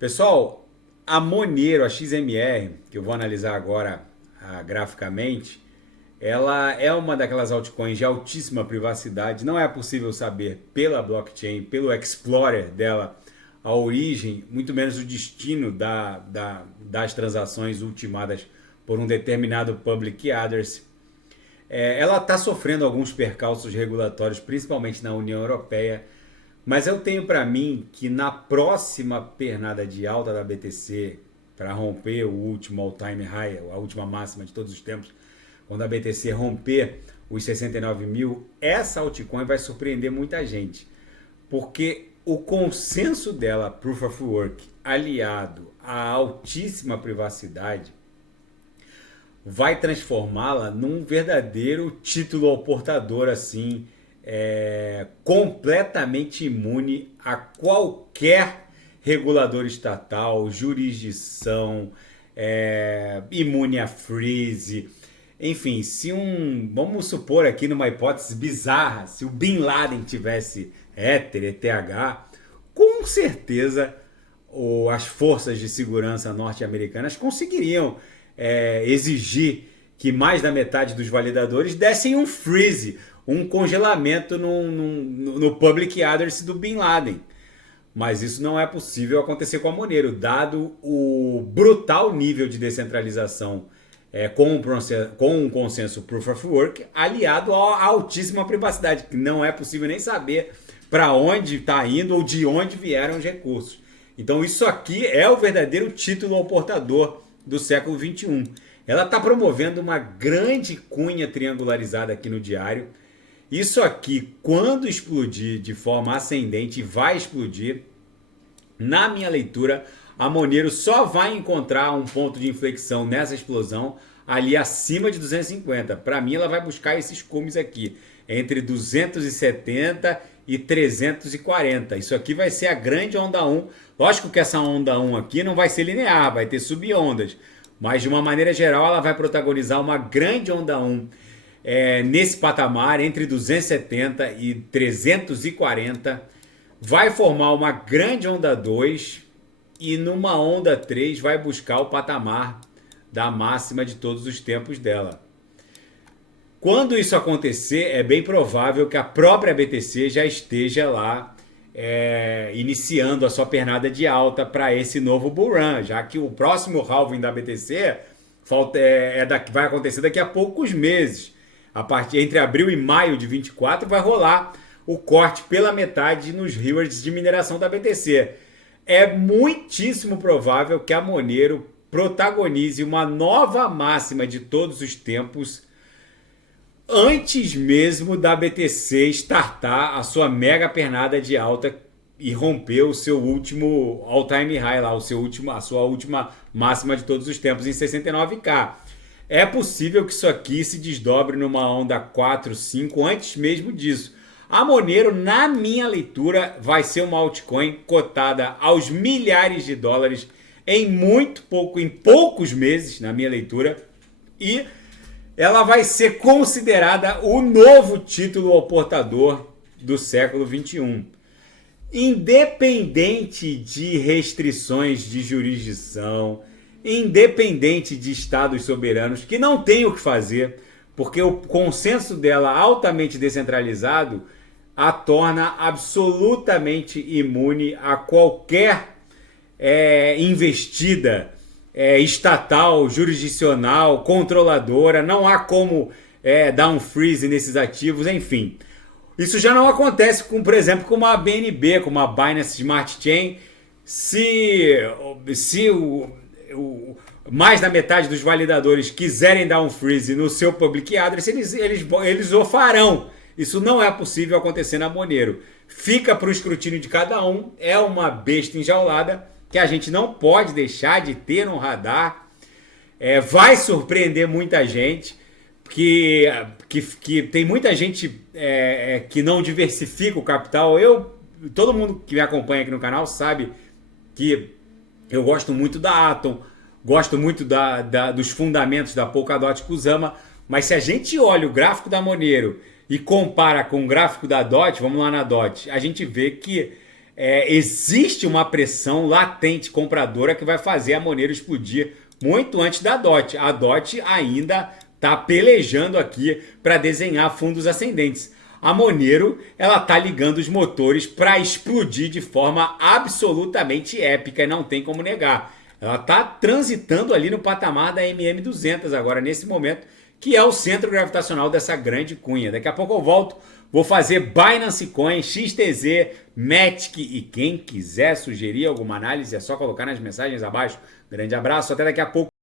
Pessoal, a Monero, a XMR, que eu vou analisar agora graficamente, ela é uma daquelas altcoins de altíssima privacidade. Não é possível saber pela blockchain, pelo explorer dela, a origem, muito menos o destino das transações ultimadas por um determinado public address. Ela está sofrendo alguns percalços regulatórios, principalmente na União Europeia, mas eu tenho para mim que na próxima pernada de alta da BTC, para romper o último all-time high, a última máxima de todos os tempos, quando a BTC romper os 69 mil, essa altcoin vai surpreender muita gente, porque o consenso dela, Proof of Work, aliado à altíssima privacidade, vai transformá-la num verdadeiro título ao portador, assim, completamente imune a qualquer regulador estatal, jurisdição, imune a freeze. Enfim, vamos supor aqui numa hipótese bizarra, se o Bin Laden tivesse Ether, ETH, com certeza as forças de segurança norte-americanas conseguiriam exigir que mais da metade dos validadores dessem um freeze, um congelamento no public address do Bin Laden. Mas isso não é possível acontecer com a Monero, dado o brutal nível de descentralização com um consenso Proof of Work, aliado à altíssima privacidade, que não é possível nem saber para onde está indo ou de onde vieram os recursos. Então isso aqui é o verdadeiro título ao portador do século XXI. Ela está promovendo uma grande cunha triangularizada aqui no diário. Isso aqui, quando explodir de forma ascendente, vai explodir. Na minha leitura, a Monero só vai encontrar um ponto de inflexão nessa explosão ali acima de 250. Para mim, ela vai buscar esses cumes aqui, entre 270 e 340. Isso aqui vai ser a grande onda 1. Lógico que essa onda 1 aqui não vai ser linear, vai ter subondas. Mas de uma maneira geral, ela vai protagonizar uma grande onda 1 nesse patamar, entre 270 e 340. Vai formar uma grande onda 2 e numa onda 3 vai buscar o patamar da máxima de todos os tempos dela. Quando isso acontecer, é bem provável que a própria BTC já esteja lá iniciando a sua pernada de alta para esse novo bull run, já que o próximo halving da BTC vai acontecer daqui a poucos meses. Entre abril e maio de 24 vai rolar o corte pela metade nos rewards de mineração da BTC. É muitíssimo provável que a Monero protagonize uma nova máxima de todos os tempos antes mesmo da BTC startar a sua mega pernada de alta e romper o seu último all-time high lá, a sua última máxima de todos os tempos em 69k. É possível que isso aqui se desdobre numa onda 4, 5 antes mesmo disso. A Monero, na minha leitura, vai ser uma altcoin cotada aos milhares de dólares em poucos meses, na minha leitura, e ela vai ser considerada o novo título ao portador do século XXI. Independente de restrições de jurisdição, independente de estados soberanos que não tem o que fazer, porque o consenso dela altamente descentralizado a torna absolutamente imune a qualquer investida estatal, jurisdicional, controladora. Não há como dar um freeze nesses ativos, enfim. Isso já não acontece, por exemplo, com uma BNB, com uma Binance Smart Chain, se mais da metade dos validadores quiserem dar um freeze no seu public address, eles o farão. Isso não é possível acontecer na Monero. Fica para o escrutínio de cada um. É uma besta enjaulada que a gente não pode deixar de ter no radar. Vai surpreender muita gente, que tem muita gente que não diversifica o capital. Todo mundo que me acompanha aqui no canal sabe que eu gosto muito da Atom, gosto muito dos fundamentos da Polkadot Kusama, mas se a gente olha o gráfico da Monero e compara com o gráfico da DOT, vamos lá na DOT, a gente vê que existe uma pressão latente compradora que vai fazer a Monero explodir muito antes da DOT. A DOT ainda está pelejando aqui para desenhar fundos ascendentes. A Monero, ela tá ligando os motores para explodir de forma absolutamente épica e não tem como negar. Ela tá transitando ali no patamar da MM200 agora, nesse momento, que é o centro gravitacional dessa grande cunha. Daqui a pouco eu volto, vou fazer Binance Coin, XTZ, Matic e quem quiser sugerir alguma análise é só colocar nas mensagens abaixo. Grande abraço, até daqui a pouco.